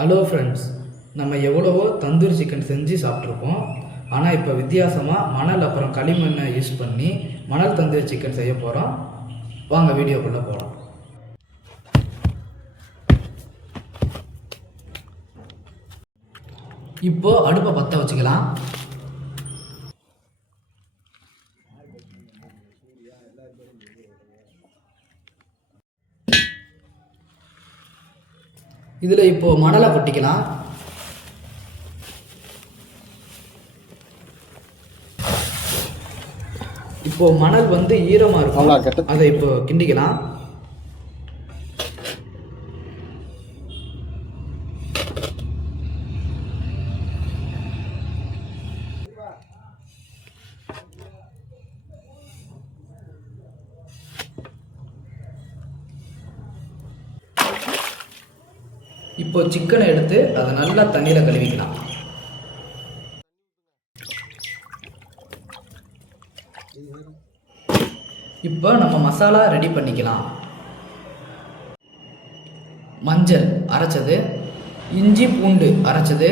Hello friends, நம்ம எவ்வளவோ tandoori chicken செஞ்சு சாப்பிட்ருப்போம். ஆனால் இப்போ வித்தியாசமாக மணல் அப்புறம் களிமண்ணை யூஸ் பண்ணி மணல் தந்தூரி சிக்கன் செய்ய போகிறோம். வாங்க வீடியோக்குள்ளே போகலாம். இப்போது அடுப்பை பற்ற வச்சுக்கலாம். இதில் இப்போது மணலை கொட்டிக்கலாம். இப்போது மணல் ஈரமாக இருக்கும், அதை இப்போ கிண்டிக்கலாம். இப்போ சிக்கனை எடுத்து அதை நல்லா தண்ணியில் கழுவிக்கலாம். இப்போ நம்ம மசாலா ரெடி பண்ணிக்கலாம். மஞ்சள் அரைச்சது, இஞ்சி பூண்டு அரைச்சது,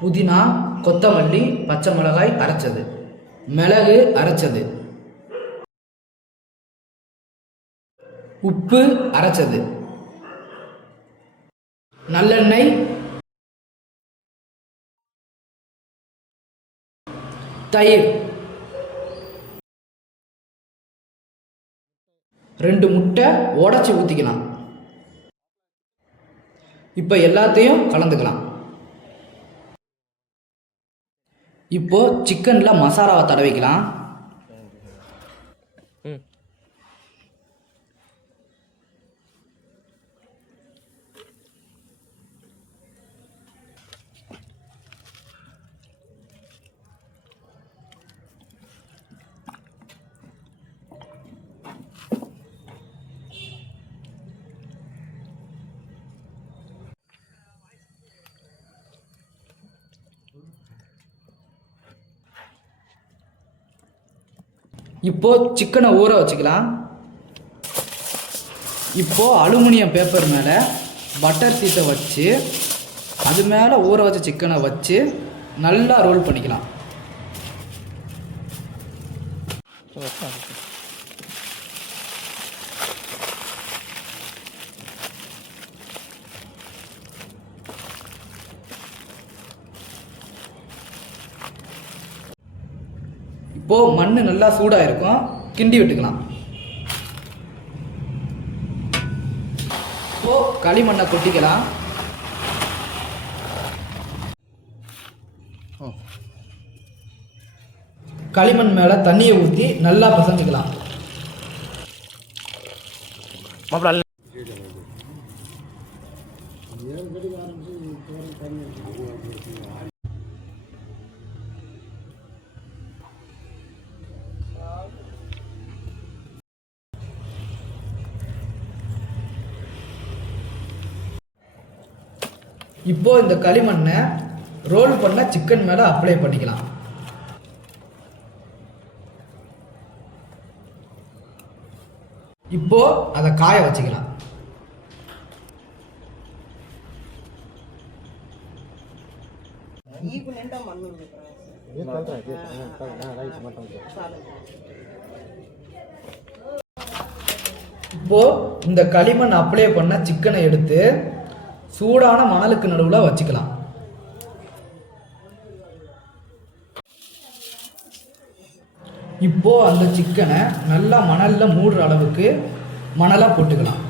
புதினா, கொத்தமல்லி, பச்சை மிளகாய் அரைச்சது, மிளகு அரைச்சது, உப்பு அரைச்சது, நல்லெண்ணெய், தயிர், 2 முட்டை உடைச்சி ஊற்றிக்கலாம். இப்போ எல்லாத்தையும் கலந்துக்கலாம். இப்போ சிக்கனில் மசாலாவை தடவிக்கலாம். இப்போ சிக்கனை ஊற வச்சுக்கலாம். இப்போ அலுமினியம் பேப்பர் மேலே பட்டர் சீட்டை வச்சு அது மேலே ஊற வச்ச சிக்கனை வச்சு நல்லா ரோல் பண்ணிக்கலாம். இப்போ மண் நல்லா சூடாக இருக்கும், கிண்டி விட்டுக்கலாம். இப்போ களிமண்ணை கொட்டிக்கலாம். களிமண் மேலே தண்ணியை ஊற்றி நல்லா பசஞ்சுக்கலாம். இப்போ இந்த களிமண்ணை ரோல் பண்ண சிக்கன் மேலே அப்ளை பண்ணிக்கலாம். இப்போ அதை காய வச்சுக்கலாம். இப்போ இந்த களிமண் அப்ளை பண்ண சிக்கனை எடுத்து சூடான மணலுக்கு நடுவில் வச்சுக்கலாம். இப்போ அந்த சிக்கனை நல்லா மணலில் மூடுற அளவுக்கு மணலாக போட்டுக்கலாம்.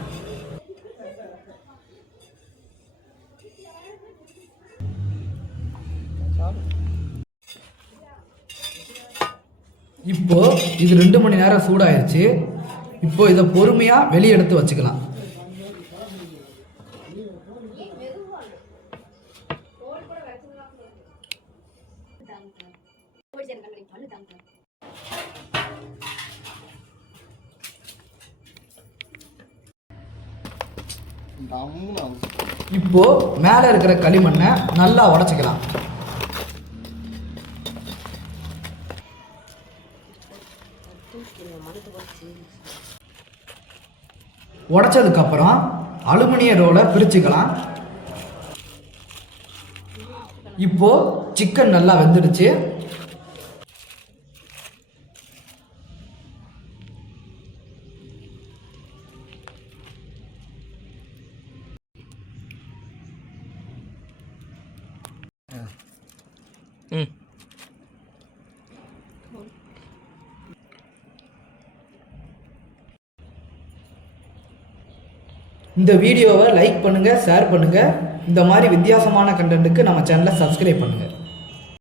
இப்போ இது 2 மணி நேரம் சூடாயிருச்சு. இப்போ இதை பொறுமையாக வெளியே எடுத்து வச்சுக்கலாம். இப்போ மேலே இருக்கிற களிமண்ணை நல்லா உடைச்சிக்கலாம். மனத்து உடைச்சதுக்கப்புறம் அலுமினிய ரோலை பிரிச்சுக்கலாம். இப்போது சிக்கன் நல்லா வெந்துடுச்சு. இந்த வீடியோவை லைக் பண்ணுங்கள், ஷேர் பண்ணுங்கள். இந்த மாதிரி வித்தியாசமான கண்டென்ட்டுக்கு நம்ம சேனலை சப்ஸ்கிரைப் பண்ணுங்கள்.